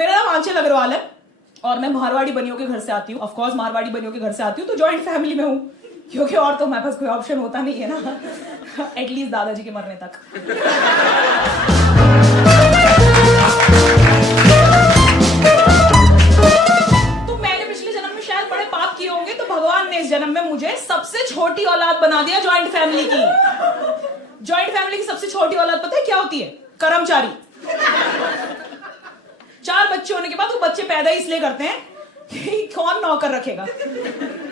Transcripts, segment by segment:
मेरा नाम आंचल अग्रवाल है और मैं मारवाड़ी बनियों के घर से आती हूँ। ऑफकोर्स मारवाड़ी बनियों के घर से आती हूँ तो जॉइंट फैमिली में हूँ, क्योंकि और तो हमारे पास कोई ऑप्शन होता नहीं है ना, एटलीस्ट दादाजी के मरने तक। तो मैंने पिछले जन्म में शायद बड़े पाप किए होंगे, तो भगवान ने इस जन्म में मुझे सबसे छोटी औलाद बना दिया जॉइंट फैमिली की। जॉइंट फैमिली की सबसे छोटी औलाद पता है क्या होती है? कर्मचारी। 4 बच्चे होने के बाद वो बच्चे पैदा इसलिए करते हैं कि कौन नौकर रखेगा,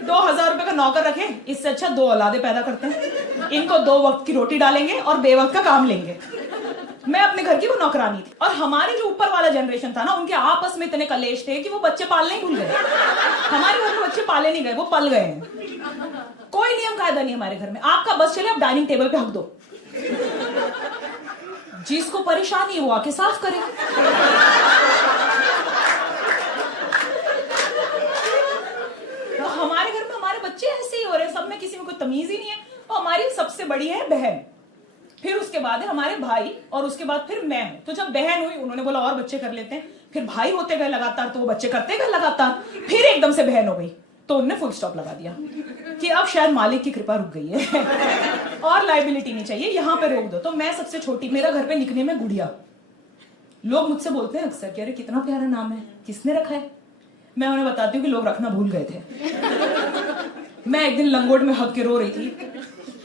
2000 रुपए का नौकर रखे, इससे अच्छा 2 औलादे पैदा करते हैं। इनको 2 वक्त की रोटी डालेंगे और बेवक्त का काम लेंगे। मैं अपने घर की वो नौकरानी थी। और हमारे जो ऊपर वाला जनरेशन था ना, उनके आपस में इतने कलेश थे कि वो बच्चे पालने ही भूल गए। हमारे घर में बच्चे पाले नहीं गए, वो पल गए हैं। कोई नियम कायदा नहीं हमारे घर में। आपका बस चले, आप डाइनिंग टेबल पे हक दो, जिसको परेशानी है वो आके साफ करे। तो हमारे घर में हमारे बच्चे ऐसे ही हो रहे हैं, सब में किसी में कोई तमीज ही नहीं है। और हमारी सबसे बड़ी है बहन, फिर उसके बाद है हमारे भाई, और उसके बाद फिर मैं हूं। तो जब बहन हुई, उन्होंने बोला और बच्चे कर लेते हैं, फिर भाई होते गए लगातार, तो वो बच्चे करते गए लगातार, फिर एकदम से बहन हो गई, तो उन्होंने फुल स्टॉप लगा दिया कि अब शायद मालिक की कृपा रुक गई है और लाइबिलिटी नहीं चाहिए, यहां पे रोक दो। तो मैं सबसे छोटी, मेरा घर पे निकनेम है गुड़िया। लोग मुझसे बोलते हैं अक्सर कि अरे कितना प्यारा नाम है, किसने रखा है? मैं उन्हें बताती हूँ कि लोग रखना भूल गए थे। मैं एक दिन लंगोट में हक के रो रही थी,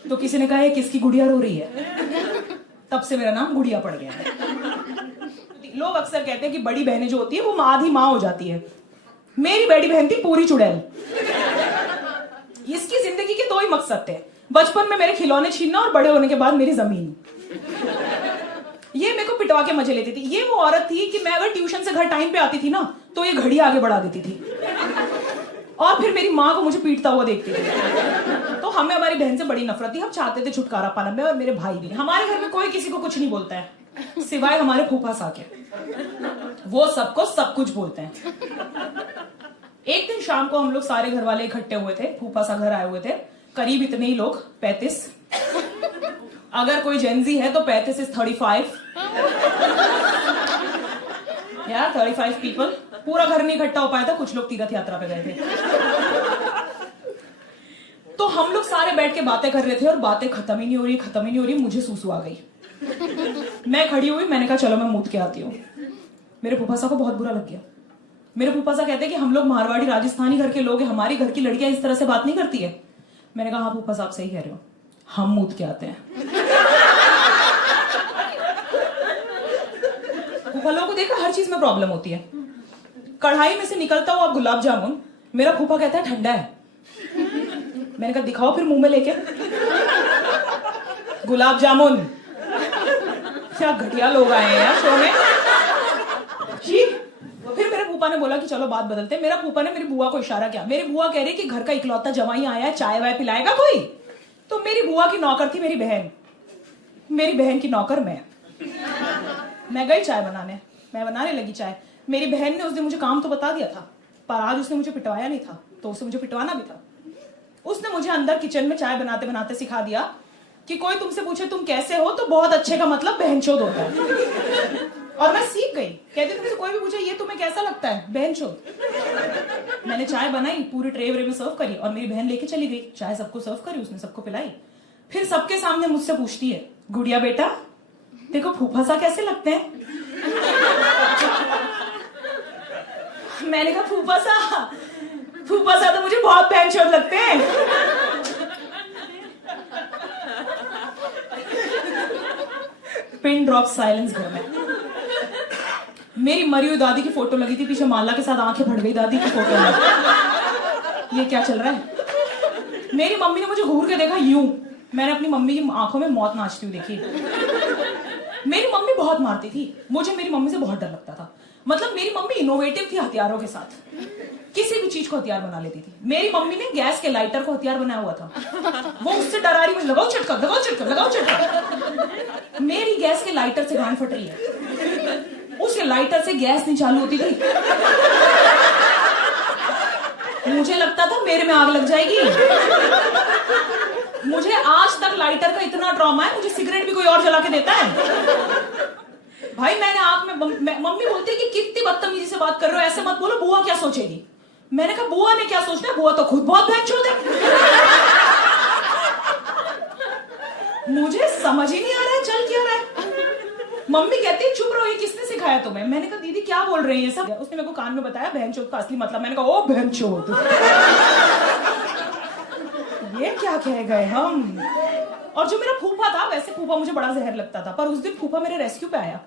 तो किसी ने कहा ये किसकी गुड़िया रो रही है, तब से मेरा नाम गुड़िया पड़ गया है। लोग अक्सर कहते हैं कि बड़ी बहनें जो होती है वो आधी माँ हो जाती है। मेरी बड़ी बहन थी पूरी चुड़ैल। इसकी जिंदगी के 2 ही मकसद थे, बचपन में मेरे खिलौने छीनना और बड़े होने के बाद मेरी जमीन। ये मेरे को पिटवा के मजे लेती थी। ये वो औरत थी कि मैं अगर ट्यूशन से घर टाइम पे आती थी ना, तो ये घड़ी आगे बढ़ा देती थी और फिर मेरी माँ को मुझे पीटता हुआ देखती थी। तो हमें हमारी बहन से बड़ी नफरत थी, हम चाहते थे छुटकारा पाना, मैं और मेरे भाई भी। हमारे घर में कोई किसी को कुछ नहीं बोलता है सिवाय हमारे फूफा सा के, वो सबको सब कुछ बोलते हैं। एक दिन शाम को हम लोग सारे घर वाले इकट्ठे हुए थे, फूफा सा घर आए हुए थे, करीब इतने ही लोग, 35। अगर कोई जेनजी है तो 35 is 35 यार, 35 पीपल। पूरा घर नहीं इकट्ठा हो पाया था, कुछ लोग तीर्थ यात्रा पे गए थे। तो हम लोग सारे बैठ के बातें कर रहे थे और बातें खत्म ही नहीं हो रही। मुझे सूसू आ गई। मैं खड़ी हुई, मैंने कहा चलो मैं मूत के आती हूँ। मेरे फूफा सा को बहुत बुरा लग गया। मेरे फूफा सा कहते हैं कि हम लोग मारवाड़ी राजस्थानी घर के लोग हैं, हमारी घर की लड़कियां इस तरह से बात नहीं करती है। मैंने कहा हाँ फूफा साहब सही कह रहे हो, हम मूत के आते हैं। फूफा लोगों को देखा हर चीज में प्रॉब्लम होती है। कढ़ाई में से निकलता हुआ गुलाब जामुन, मेरा फूफा कहता है ठंडा है। मैंने कहा दिखाओ फिर मुंह में लेके। गुलाब जामुन, क्या घटिया लोग आए हैं यार शो में। फिर मेरे फूफा ने बोला कि चलो बात बदलते हैं। मेरा फूफा ने मेरी बुआ को इशारा किया। मेरी बुआ कह रही कि घर का इकलौता जवाई आया है, चाय वाय पिलाएगा कोई? तो मेरी बुआ की नौकर थी मेरी बहन, मेरी बहन की नौकर मैं गई चाय बनाने। मैं बनाने लगी चाय। मेरी बहन ने उस दिन मुझे काम तो बता दिया था, पर आज उसने मुझे पिटवाया नहीं था, तो उसे मुझे पिटवाना भी था। उसने मुझे अंदर किचन में चाय बनाते बनाते सिखा दिया कि कोई तुमसे पूछे तुम कैसे हो तो बहुत अच्छे का मतलब बहनचोद होता है। और मैं सीख गई। कहती तुमसे कोई भी पूछे ये तुम्हें कैसा लगता है, बहनचोद। मैंने चाय बनाई, पूरी ट्रे व्रे में सर्व करी और मेरी बहन लेके चली गई। चाय सबको सर्व करी, उसने सबको पिलाई। फिर सबके सामने मुझसे पूछती है, गुड़िया बेटा देखो फूफा सा कैसे लगते हैं? मैंने कहा फूफा सा तो मुझे बहुत बहनचोद लगते हैं। पिन ड्रॉप साइलेंस घर में। मेरी मरी हुई दादी की फोटो लगी थी पीछे, माला के साथ आंखें फट गई दादी की फोटो में। ये क्या चल रहा है? मेरी मम्मी ने मुझे घूर के देखा यूं। मैंने अपनी मम्मी की आंखों में मौत नाचती हुई देखी। मेरी मम्मी बहुत मारती थी, मुझे मेरी मम्मी से बहुत डर लगता था। मतलब मेरी मम्मी इनोवेटिव थी हथियारों के साथ, किसी भी चीज को हथियार बना लेती थी। मेरी मम्मी ने गैस के लाइटर को हथियार बनाया हुआ था। वो उससे डरा रही, मुझे लगाओ चटका, लगाओ चटका, लगाओ चटका। मेरी गैस के लाइटर से गांड फट रही है, उसके लाइटर से गैस नहीं चालू होती थी। मुझे लगता था मेरे में आग लग जाएगी। मुझे आज तक लाइटर का इतना ट्रॉमा है, मुझे सिगरेट भी कोई और जला के देता है। भाई मैंने आंख में मम्मी बोलती है कि कितनी बदतमीजी से बात कर रहे हो, ऐसे मत बोलो, बुआ क्या सोचेगी। मैंने कहा बुआ ने क्या सोचना है, बुआ तो खुद बहुत बहनचोद है। मुझे समझ ही नहीं आ रहा है चल क्या रहा है। मम्मी कहती है चुप रहो, ये किसने सिखाया तुम्हें। मैंने कहा दीदी क्या बोल रही है सब। उसने मेरे को कान में बताया बहनचोद का असली मतलब। मैंने कहा ओ बहनचोद, ये क्या कह गए हम। और जो मेरा फूफा था, वैसे फूफा मुझे बड़ा जहर लगता था, पर उस दिन फूफा मेरे रेस्क्यू पे आया।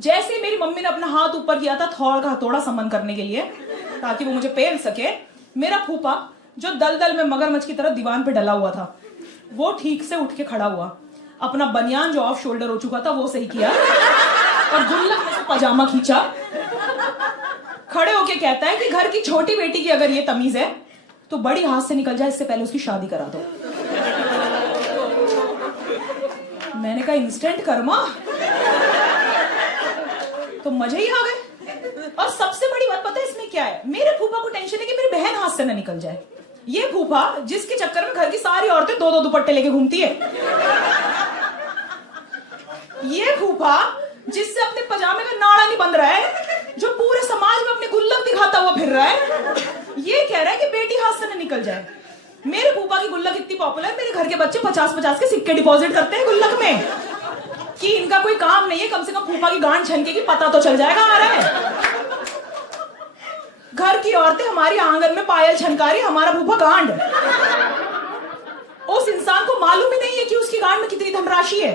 जैसे ही मेरी मम्मी ने अपना हाथ ऊपर किया था थौड़ का हथौड़ा समन करने के लिए ताकि वो मुझे पेल सके, मेरा फूफा जो दलदल में मगरमच्छ की तरह दीवान पे डला हुआ था, वो ठीक से उठ के खड़ा हुआ। अपना बनियान जो ऑफ शोल्डर हो चुका था वो सही किया और गुल्लक में से पजामा खींचा। खड़े होके कहता है कि घर की छोटी बेटी की अगर ये तमीज है तो बड़ी हाथ से निकल जाए, इससे पहले उसकी शादी करा दो। मैंने कहा इंस्टेंट कर्मा, तो मजे ही आ गए। और सबसे बड़ी बात पता है इसमें क्या है, मेरे फूफा को टेंशन है कि मेरी बहन हाथ से ना निकल जाए। ये फूफा जिसके चक्कर में घर की सारी औरतें दो दो दुपट्टे लेके घूमती है, ये फूफा जिससे अपने पजामे का नाड़ा नहीं बंध रहा है, जो पूरे समाज में अपने गुल्लक दिखाता हुआ फिर रहा है, ये कह रहा है कि बेटी हाथ से ना निकल जाए। मेरे फूफा की गुल्लक इतनी पॉपुलर है, मेरे घर के बच्चे 50-50 के सिक्के डिपॉजिट करते हैं गुल्लक में कि इनका कोई काम नहीं है, कम से कम फूफा की गांड छनके की पता तो चल जाएगा आ रहा है। घर की औरतें हमारी आंगन में पायल छनका रही, हमारा फूफा गांड। उस इंसान को मालूम ही नहीं है कि उसकी गांड में कितनी धनराशि है,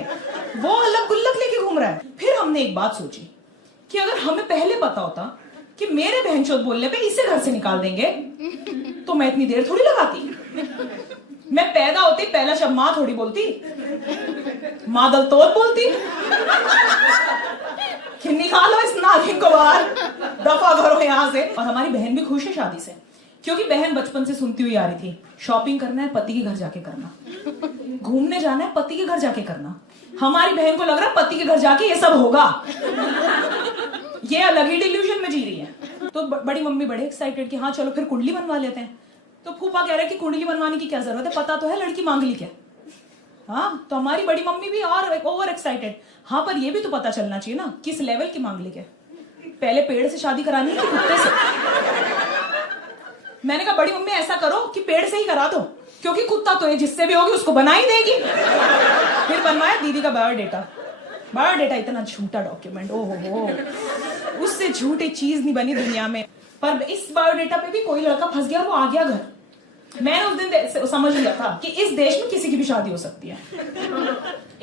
वो अलग गुल्लक लेके घूम रहा है। फिर हमने एक बात सोची कि अगर हमें पहले पता होता कि मेरे बहनचोद बोलने पे इसे घर से निकाल देंगे तो मैं इतनी देर थोड़ी लगाती। मैं पैदा होती पहला शब्द माँ थोड़ी बोलती, मादल तोत बोलती कि निकालो इस नागिन को बाहर, दफा करो यहां से। और हमारी बहन भी खुश है शादी से, क्योंकि बहन बचपन से सुनती हुई आ रही थी शॉपिंग करना है पति के घर जाके करना, घूमने जाना है पति के घर जाके करना। हमारी बहन को लग रहा है पति के घर जाके ये सब होगा, ये अलग ही डिल्यूजन में जी रही है। तो बड़ी मम्मी बड़े एक्साइटेड कि हाँ चलो फिर कुंडली बनवा लेते हैं। तो फूफा कह रहे कि कुंडली बनवाने की क्या जरूरत है, पता तो है लड़की मांग ली क्या। हाँ, तो हमारी बड़ी मम्मी भी और ओवर एक्साइटेड। हाँ पर ये भी तो पता चलना चाहिए ना किस लेवल की मांग ली क्या, पहले पेड़ से शादी करानी है कि कुत्ते से। मैंने कहा बड़ी मम्मी ऐसा करो कि पेड़ से ही करा दो, क्योंकि कुत्ता तो है जिससे भी होगी उसको बना ही देगी। फिर बनवाया दीदी का बायोडेटा। बायोडेटा इतना झूठा डॉक्यूमेंट, ओहो, उससे झूठी चीज नहीं बनी दुनिया में। पर इस बायोडेटा पे भी कोई लड़का फंस गया, वो आ गया घर। मैंने उस दिन समझ लिया था कि इस देश में किसी की भी शादी हो सकती है।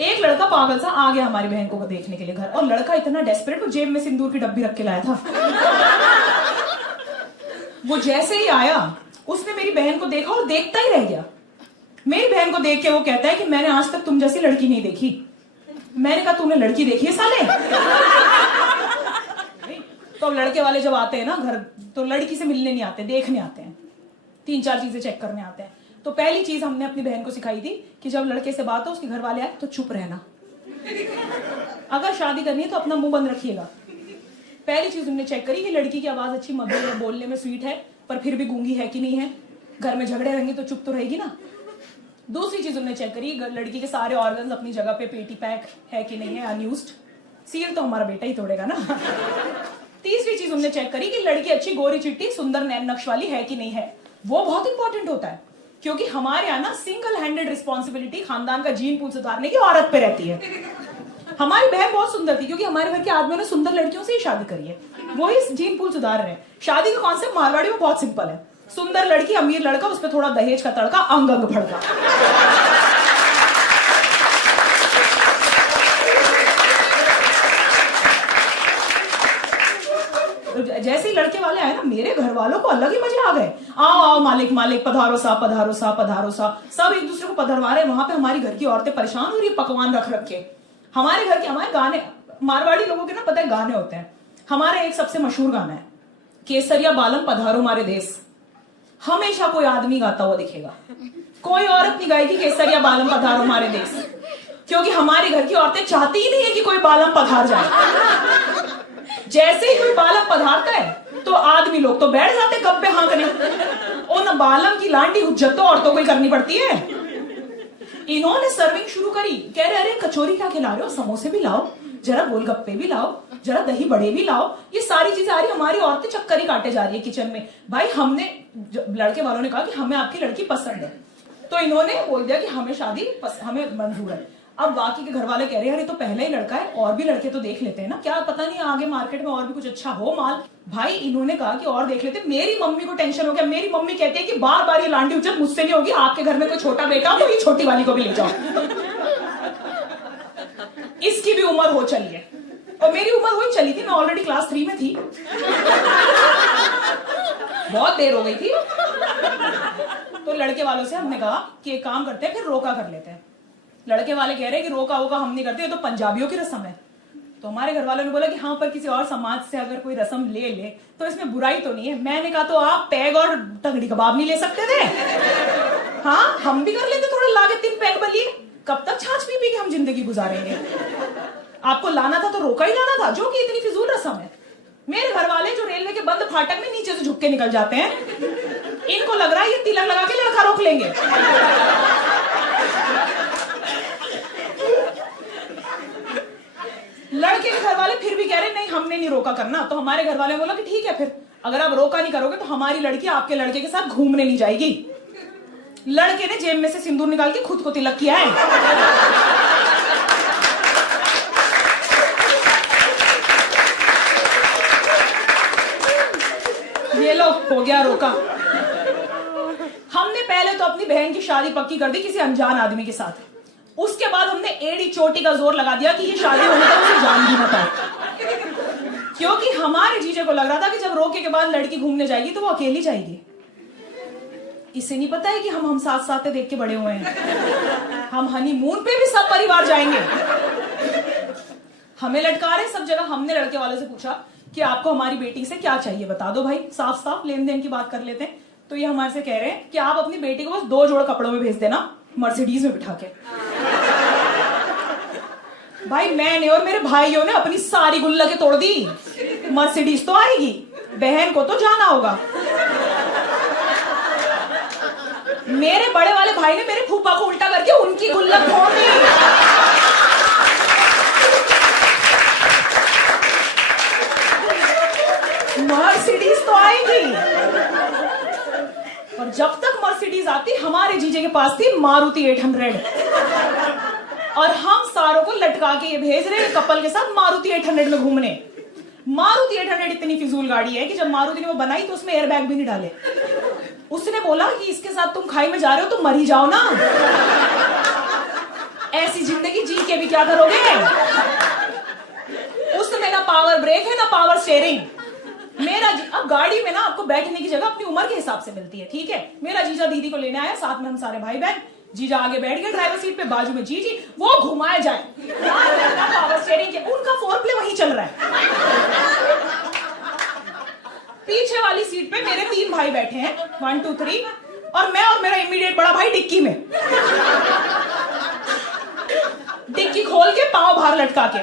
एक लड़का पागल सा आ गया हमारी बहन को देखने के लिए घर, और लड़का इतना डेस्परेट, वो जेब में सिंदूर की डब्बी रख के लाया था। वो जैसे ही आया उसने मेरी बहन को देखा और देखता ही रह गया। मेरी बहन को देख के वो कहता है कि मैंने आज तक तुम जैसी लड़की नहीं देखी। मैंने कहा तूने लड़की देखी है साले? तो लड़के वाले जब आते हैं ना घर, तो लड़की से मिलने नहीं आते, देखने आते हैं, 3-4 चीजें चेक करने आते हैं। तो पहली चीज हमने अपनी बहन को सिखाई थी कि जब लड़के से बात हो, उसके घर वाले आए तो चुप रहना, अगर शादी करनी है तो अपना मुंह बंद रखिएगा। पहली चीज हमने चेक करी कि लड़की की आवाज अच्छी मधुर है, बोलने में स्वीट है, पर फिर भी गूंगी है कि नहीं है, घर में झगड़े रहेंगे तो चुप तो रहेगी ना। दूसरी चीज हमने चेक करी लड़की के सारे ऑर्गन्स अपनी जगह पे, पेटी पैक है कि नहीं है, अनयूज्ड, सील तो हमारा बेटा ही तोड़ेगा ना। तीसरी चीज हमने चेक करी कि लड़की अच्छी गोरी चिट्टी सुंदर नैन नक्श वाली है कि नहीं है। वो बहुत इंपॉर्टेंट होता है, क्योंकि हमारे यहाँ ना सिंगल हैंडेड रिस्पॉन्सिबिलिटी खानदान का जीन पूल सुधारने की औरत पे रहती है। हमारी बहन बहुत सुंदर थी, क्योंकि हमारे घर के आदमियों ने सुंदर लड़कियों से ही शादी करी है, वो ही जीन पूल सुधार रहे हैं। शादी का कॉन्सेप्ट मारवाड़ी में बहुत सिंपल है, सुंदर लड़की, अमीर लड़का, उस पर थोड़ा दहेज का तड़का, अंग अंग भड़का। जैसे ही लड़के वाले आए ना, मेरे घर वालों को अलग ही मजे आ गए। आओ आओ मालिक मालिक, पधारो सा पधारो सा पधारो सा, सब एक दूसरे को पधरवा रहे। वहां पे हमारी घर की औरतें परेशान हो रही, पकवान रख रख के। हमारे घर के, हमारे गाने, मारवाड़ी लोगों के ना पता है गाने होते हैं। हमारे एक सबसे मशहूर गाना है, केसरिया बालम पधारो मारे देश। हमेशा कोई आदमी गाता हुआ दिखेगा, कोई औरत नहीं गाएगी केसरिया बालम पधारो मारे देश, क्योंकि हमारे घर की औरतें चाहती ही नहीं है कि कोई बालम पधार जाए। जैसे ही कोई बालम पधारता है तो आदमी लोग तो बैठ जाते गप्पे हाँकने। उन बालम की लांडी हुज्जत तो औरतों को ही करनी पड़ती है। इन्होंने सर्विंग शुरू करी, कह रहे अरे कचौरी क्या खिला रहे हो, समोसे भी लाओ। जरा गोलगप्पे भी लाओ, जरा दही बड़े भी लाओ। ये सारी चीजें आ रही, हमारी औरतें चक्कर ही काटे जा रही है किचन में। भाई हमने, लड़के वालों ने कहा कि हमें आपकी लड़की पसंद है, तो इन्होंने बोल दिया कि हमें शादी हमें मंजूर है। अब बाकी के घर वाले कह रहे हैं अरे तो पहला ही लड़का है, और भी लड़के तो देख लेते हैं ना, क्या पता नहीं आगे मार्केट में और भी कुछ अच्छा हो माल। भाई इन्होंने कहा कि और देख लेते। मेरी मम्मी को टेंशन हो गया। मेरी मम्मी कहती है कि बार बार ये लांडी उज्जत मुझसे नहीं होगी, आपके घर में कोई छोटा बेटा हो तो ये छोटी वाली को भी ले जाओ, इसकी भी उम्र हो चली है। और मेरी उम्र वही चली थी, मैं ऑलरेडी क्लास 3 में थी, बहुत देर हो गई थी। तो लड़के वालों से हमने कहा कि एक काम करते हैं, फिर रोका कर लेते हैं। लड़के वाले कह रहे हैं कि रोका होगा हम नहीं करते, ये तो पंजाबियों की रस्म है। तो हमारे घर वालों ने बोला कि हाँ पर किसी और समाज से अगर कोई रस्म ले ले तो इसमें बुराई तो नहीं है। मैंने कहा तो आप पैग और तगड़ी कबाब नहीं ले सकते थे? हाँ हम भी कर लेते, थोड़ा लागे 3 पैग बलिए। कब तक छाछ पी पी के हम जिंदगी गुजारेंगे? आपको लाना था तो रोका ही लाना था, जो कि इतनी फिजूल रस्म है। मेरे घर वाले जो रेलवे के बंद फाटक में नीचे से झुक के निकल जाते हैं, इनको लग रहा है ये तिलक लगा के लड़का रोक लेंगे। लड़के के घर वाले फिर भी कह रहे नहीं हमने नहीं रोका करना। तो हमारे घर वाले बोला कि ठीक है, फिर अगर आप रोका नहीं करोगे तो हमारी लड़की आपके लड़के के साथ घूमने नहीं जाएगी। लड़के ने जेब में से सिंदूर निकाल के खुद को तिलक किया है। ये लो हो गया रोका। हमने पहले तो अपनी बहन की शादी पक्की कर दी किसी अनजान आदमी के साथ। उसके बाद हमने एड़ी चोटी का जोर लगा दिया कि ये शादी होने तक उसे जान भी ना पाए, क्योंकि हमारे जीजे को लग रहा था कि जब रोके के बाद लड़की घूमने जाएगी तो वो अकेली जाएगी। इसे नहीं पता है कि हम साथ साथ देख के बड़े हुए हैं। हम हनीमून पे भी सब परिवार जाएंगे। हमें लटका रहे सब जगह। हमने लड़के वाले से पूछा कि आपको हमारी बेटी से क्या चाहिए, बता दो भाई, साफ साफ लेन देन की बात कर लेते हैं। तो ये हमारे से कह रहे हैं कि आप अपनी बेटी को बस 2 जोड़ कपड़ों में भेज देना, मर्सिडीज में बिठा के। भाई मैंने और मेरे भाइयों ने अपनी सारी गुल्लकें तोड़ दी। मर्सिडीज तो आएगी, बहन को तो जाना होगा। मेरे बड़े वाले भाई ने मेरे फूफा को उल्टा करके उनकी गुल्लक तोड़ दी। मर्सिडीज तो आएगी, और जब तक मर्सिडीज आती हमारे जीजे के पास थी मारुति 800, और हम सारों को लटका के ये भेज रहे हैं कपल के साथ मारुति 800 में घूमने। मारुति 800 इतनी फिजूल गाड़ी है कि जब मारुति ने वो बनाई तो उसमें एयरबैग भी नहीं डाले। उसने बोला कि इसके साथ तुम खाई में जा रहे हो तो मर ही जाओ ना, ऐसी जिंदगी जी के भी क्या करोगे? उसमें ना पावर ब्रेक है ना पावर स्टीयरिंग। मेरा अब गाड़ी में ना आपको बैठने की जगह अपनी उम्र के हिसाब से मिलती है, ठीक है। मेरा जीजा दीदी को लेने आया, साथ में हम सारे भाई बहन। जीजा आगे बैठ गए ड्राइवर सीट पे, बाजू में जीजी, वो घुमाए जाए पावर स्टीयरिंग के। उनका फोरप्ले वहीं चल रहा है। पीछे वाली सीट पे मेरे 3 भाई बैठे हैं, 1 2 3, और मैं और मेरा इमीडिएट बड़ा भाई डिक्की में। डिक्की खोल के पांव बाहर लटका के।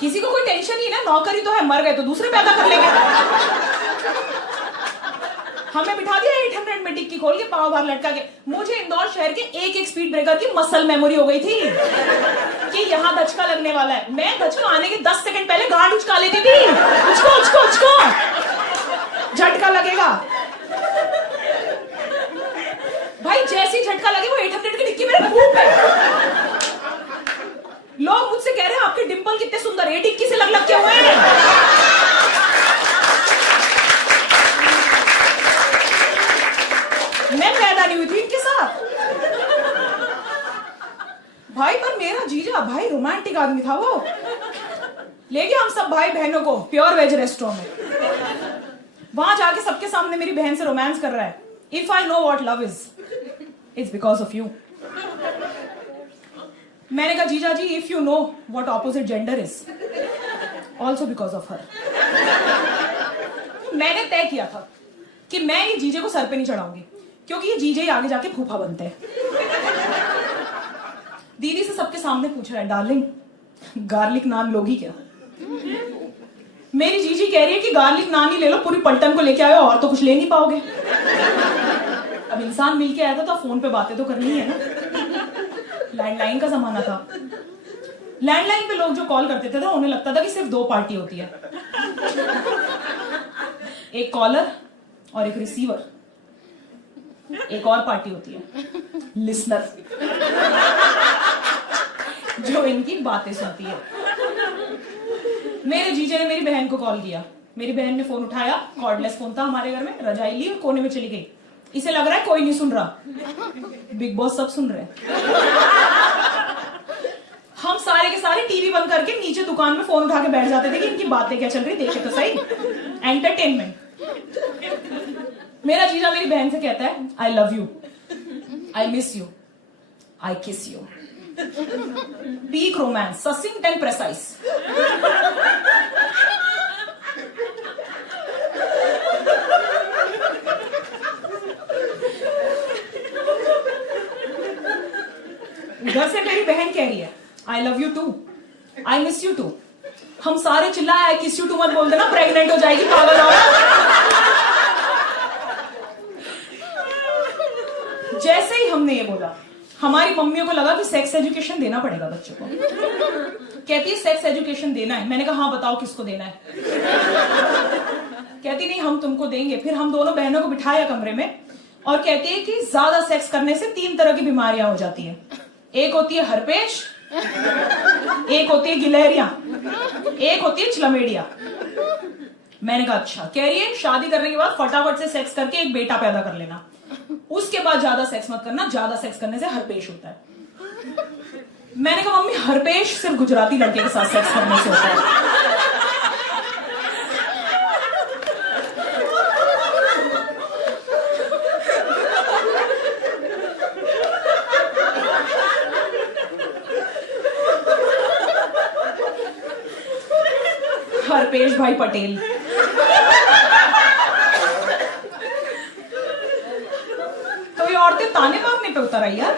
किसी को कोई टेंशन नहीं ना, नौकरी तो है, मर गए तो दूसरे पैदा कर लेंगे। हमें बिठा दिया 800 में, डिक्की खोल के पांव बाहर लटका के। मुझे इंदौर शहर के एक स्पीड ब्रेकर की मसल मेमोरी हो गई थी कि यहाँ धचका लगने वाला है। मैं धचका आने के 10 सेकंड पहले गांड उचका लेती थी, उचको उचको उचको, झटका लगेगा। भाई जैसी झटका लगे वो 800 की डिक्की मेरे मुंह पे। लोग मुझसे कह रहे हैं आपके डिंपल कितने सुंदर है, डिक्की से लग के हुए हैं। मैं पैदा नहीं हुई थी इनके साथ। भाई पर मेरा जीजा भाई रोमांटिक आदमी था। वो ले गया हम सब भाई बहनों को प्योर वेज रेस्टोरेंट में। वहां जाके सबके सामने मेरी बहन से रोमांस कर रहा है। If I know what love is, it's because of you. मैंने कहा जीजा ji, if you know what opposite gender is, also because of her. मैंने तय किया था कि मैं ये जीजे को सर पे नहीं चढ़ाऊंगी, क्योंकि ये जीजे ही आगे जाके फूफा बनते हैं। दीदी से सबके सामने पूछ रहा है, डार्लिंग गार्लिक नान लोगी क्या? मेरी जीजी कह रही है कि गार्लिक नान ही ले लो, पूरी पलटन को लेके आए और तो कुछ ले नहीं पाओगे। अब इंसान मिलके आया था तो फोन पे बातें तो करनी है ना, लैंडलाइन का जमाना था। लैंडलाइन पे लोग जो कॉल करते थे ना, उन्हें लगता था कि सिर्फ 2 पार्टी होती है, एक कॉलर और एक रिसीवर। एक और पार्टी होती है लिसनर, जो इनकी बातें सुनती है। मेरे जीजे ने मेरी बहन को कॉल किया, मेरी बहन ने फोन उठाया, कॉर्डलेस फोन था हमारे घर में, रजाई ली और कोने में चली गई। इसे लग रहा है कोई नहीं सुन रहा, बिग बॉस सब सुन रहे हैं। हम सारे के सारे टीवी बंद करके नीचे दुकान में फोन उठा के बैठ जाते थे कि इनकी बातें क्या चल रही, देखे तो सही, एंटरटेनमेंट। मेरा जीजा मेरी बहन से कहता है I love you, I miss you, I kiss you. Peak romance, succinct and precise. उधर से मेरी बहन कह रही है I love you too, I miss you too. हम सारे चिल्लाए आई किस यू टू मत बोल देना, प्रेग्नेंट हो जाएगी पागल हो। जैसे ही हमने ये बोला, हमारी मम्मियों को लगा कि सेक्स एजुकेशन देना पड़ेगा बच्चों को। कहती है सेक्स एजुकेशन देना है। मैंने कहा हाँ बताओ किसको देना है। कहती नहीं हम तुमको देंगे। फिर हम दोनों बहनों को बिठाया कमरे में और कहती है कि ज्यादा सेक्स करने से 3 तरह की बीमारियां हो जाती है। एक होती है हर्पेश, एक होती है गिलहरियां, एक होती है चिलमेडिया। मैंने कहा अच्छा। कह रही है शादी करने के बाद फटाफट से सेक्स करके एक बेटा पैदा कर लेना, उसके बाद ज्यादा सेक्स मत करना, ज्यादा सेक्स करने से हर्पेश होता है। मैंने कहा मम्मी हर्पेश सिर्फ गुजराती लड़के के साथ सेक्स करने से होता है। हरपेश भाई पटेल। तो ये औरतें ताने मारने पे उतर आई यार।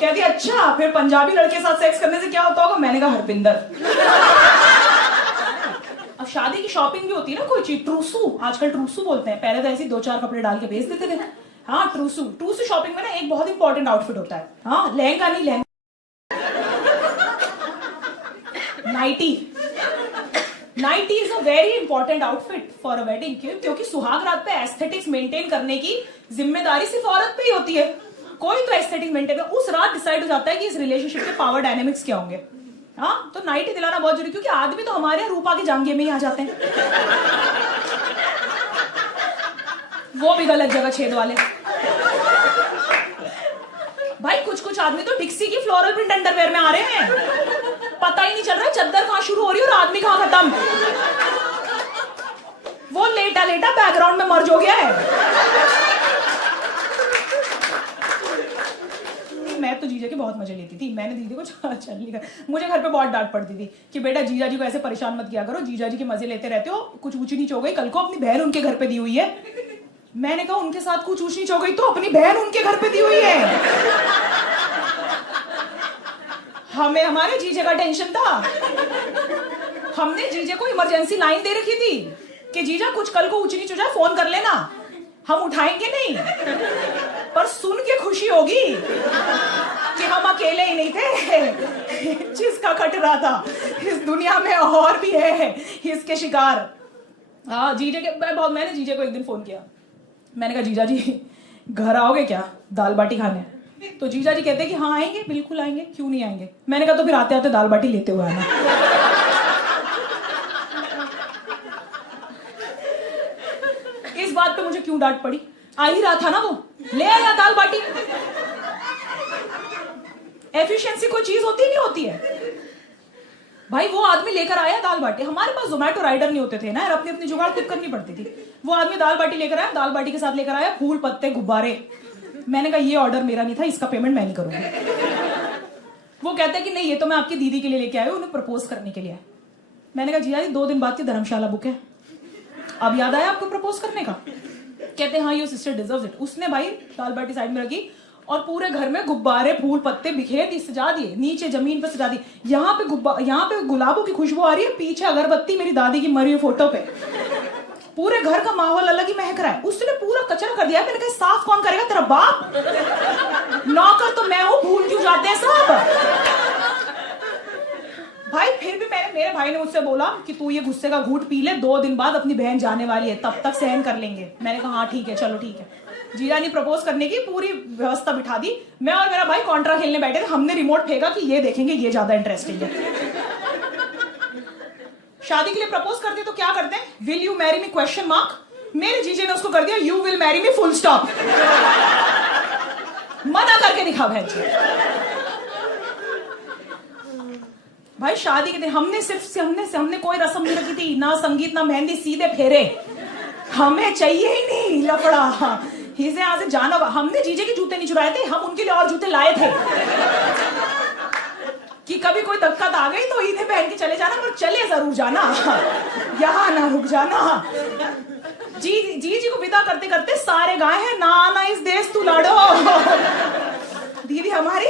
कहती अच्छा फिर पंजाबी लड़के के साथ सेक्स करने से क्या होता होगा। मैंने कहा हरपिंदर। अब शादी की शॉपिंग भी होती है ना कोई चीज, ट्रूसू, आजकल ट्रूसू बोलते हैं, पहले तो ऐसे 2-4 कपड़े डाल के भेज देते थे। हाँ ट्रूसू। ट्रूसू शॉपिंग में ना एक बहुत इंपॉर्टेंट आउटफिट होता है। हाँ लहंगा नहीं, लहंगा nightie. Nightie is a very important outfit for a wedding. क्योंकि सुहाग रात पे एस्थेटिक्स मेंटेन करने की जिम्मेदारी सिर्फ औरत पे ही होती है। कोई तो एस्थेटिक मेंटेन कर, उस रात डिसाइड हो जाता है कि इस रिलेशनशिप के पावर डायनेमिक्स क्या होंगे। हाँ तो नाइटी दिलाना बहुत जरूरी, क्योंकि आदमी तो हमारे रूपा के जांघे में ही आ जाते हैं, वो भी गलत जगह छेद वाले। भाई कुछ आदमी तो डिक्सी की फ्लोरल प्रिंट अंडरवेयर में आ रहे हैं, पता ही नहीं चल रहा चद्दर कहां शुरू हो रही है और आदमी कहां खत्म। वो लेटा लेटा बैकग्राउंड में मर्ज हो गया है। मैं तो जीजा के बहुत मजे लेती थी। मैंने दीदी को चल लिया, मुझे घर पे बहुत डांट पड़ती थी कि बेटा जीजा जी को ऐसे परेशान मत किया करो, जीजा जी के मजे लेते रहते हो, कुछ ऊंच नीच हो गई कल को अपनी बहन उनके घर पे दी हुई है। मैंने कहा उनके साथ कुछ ऊंच नीच हो गई तो अपनी बहन उनके घर पे दी हुई है। हमें हमारे जीजे का टेंशन था। हमने जीजे को इमरजेंसी लाइन दे रखी थी कि जीजा कुछ कल को ऊंच नीच हो जाए फोन कर लेना, हम उठाएंगे नहीं, पर सुन के खुशी होगी कि हम अकेले ही नहीं थे जिसका कट रहा था, इस दुनिया में और भी है इसके शिकार। हाँ जीजे के मैंने जीजे को एक दिन फोन किया। मैंने कहा जीजा जी घर आओगे क्या दाल बाटी खाने। तो जीजा जी कहते कि हाँ आएंगे, बिल्कुल आएंगे, क्यों नहीं आएंगे। मैंने कहा तो फिर आते आते दाल बाटी लेते हुए आना। इस बात पे मुझे क्यों डांट पड़ी, आ ही रहा था ना वो, ले आया दाल बाटी। एफिशिएंसी कोई चीज होती नहीं होती है भाई। वो आदमी लेकर आया दाल बाटी, हमारे पास जोमेटो राइडर नहीं होते थे ना यार, अपनी अपनी जुगाड़ खुद करनी पड़ती थी। वो आदमी दाल बाटी लेकर आया, दाल बाटी के साथ लेकर आया फूल पत्ते गुब्बारे। मैंने कहा ये ऑर्डर मेरा नहीं था, इसका पेमेंट मैं नहीं करूंगी। वो कहता है कि नहीं ये तो मैं आपकी दीदी के लिए लेके आया हूं, उन्हें प्रपोज करने के लिए। मैंने कहा जी 2 दिन बाद की धर्मशाला बुक है, अब याद आया आपको प्रपोज करने का। कहते हैं हाँ योर सिस्टर डिजर्व्स इट। उसने भाई दाल बाटी साइड में रखी और पूरे घर में गुब्बारे फूल पत्ते बिखेर दी, सजा दिए, नीचे जमीन पे सजा दी। यहाँ पे गुलाबों की खुशबू आ रही है, पीछे अगरबत्ती मेरी दादी की मरी हुई फोटो पे। पूरे घर का माहौल अलग ही महक रहा है। उसने पूरा कचरा कर दिया। मैंने कहा साफ कौन करेगा, तेरा बाप। नौकर तो मैं हूं, भूल क्यों जाते हैं सब। भाई फिर भी मेरे भाई ने मुझसे बोला कि तू ये गुस्से का घूंट पी ले, 2 दिन बाद अपनी बहन जाने वाली है, तब तक सहन कर लेंगे। मैंने कहा हाँ ठीक है, चलो ठीक है। जीजा ने प्रपोज करने की पूरी व्यवस्था बिठा दी। मैं और मेरा भाई कॉन्ट्रा खेलने बैठे थे, हमने रिमोट फेंका कि ये देखेंगे, ये ज्यादा इंटरेस्टिंग है। शादी के लिए प्रपोज करते तो क्या करते हैं, will you marry me question mark. मेरे जीजे ने उसको कर दिया you will marry me full stop. मना करके दिखा बहन जी। भाई शादी के दिन हमने कोई रस्म नहीं रखी थी, ना संगीत ना मेहंदी, सीधे फेरे। हमें चाहिए ही नहीं लफड़ा, इसे यहां से जाना। हमने जीजे के जूते नहीं चुराए थे, हम उनके लिए और जूते लाए थे कि कभी कोई दिक्कत आ गई तो इन्हें पहन के चले जाना, पर चले जरूर जाना, यहां ना रुक जाना। जी को विदा करते करते सारे गाए हैं ना आना इस देश तू लड़ो। दीदी हमारी